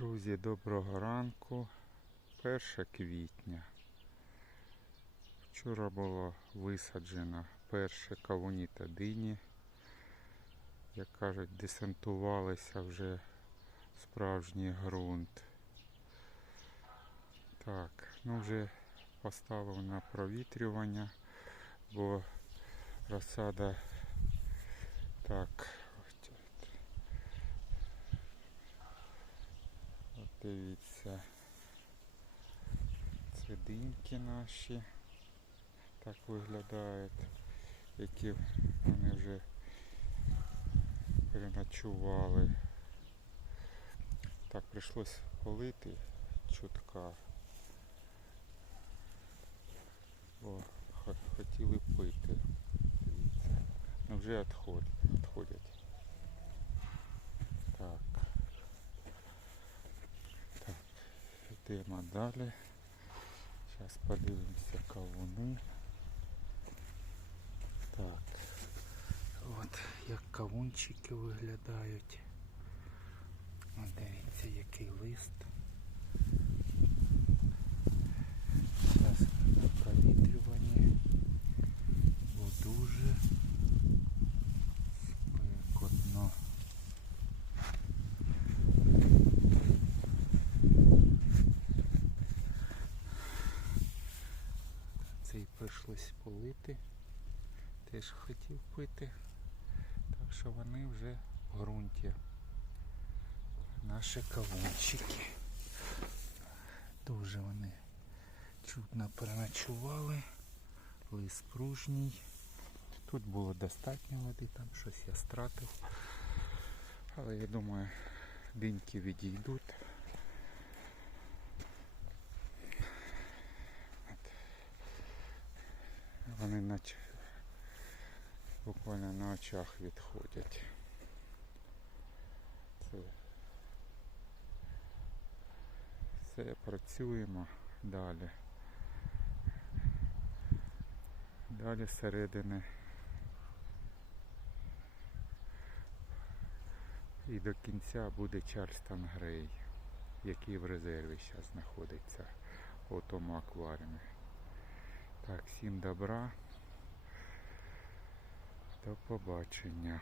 Друзі, доброго ранку. 1 квітня. Вчора було висаджено перші кавуні та дині. Як кажуть, десантувалися вже справжній ґрунт. Так, ну вже поставив на провітрювання, бо розсада так. ось От дивіться. Це диньки наші. Так виглядають, які вони вже переночували. Так, прийшлось полити чутка. Бо хотіли пити. Дивіться. Ну вже відходять. Так. Так, йдемо далі. Зараз подивимося кавуни. Так. От як кавунчики виглядають. Дивіться, який лист. Зараз на провітрюванні. Бо дуже спекотно. Цей прийшлось полити. Теж хотів пити. Так що вони вже в ґрунті. Наші кавунчики. Дуже вони чудно переночували. Лис пружній. Тут було достатньо води, там щось я стратив. Але я думаю, диньки відійдуть. Вони наче буквально на очах відходять. Це все працюємо далі. Далі середини і до кінця буде Чарльстон Грей, який в резерві зараз знаходиться у тому акваріумі. Так, всім добра. До побачення.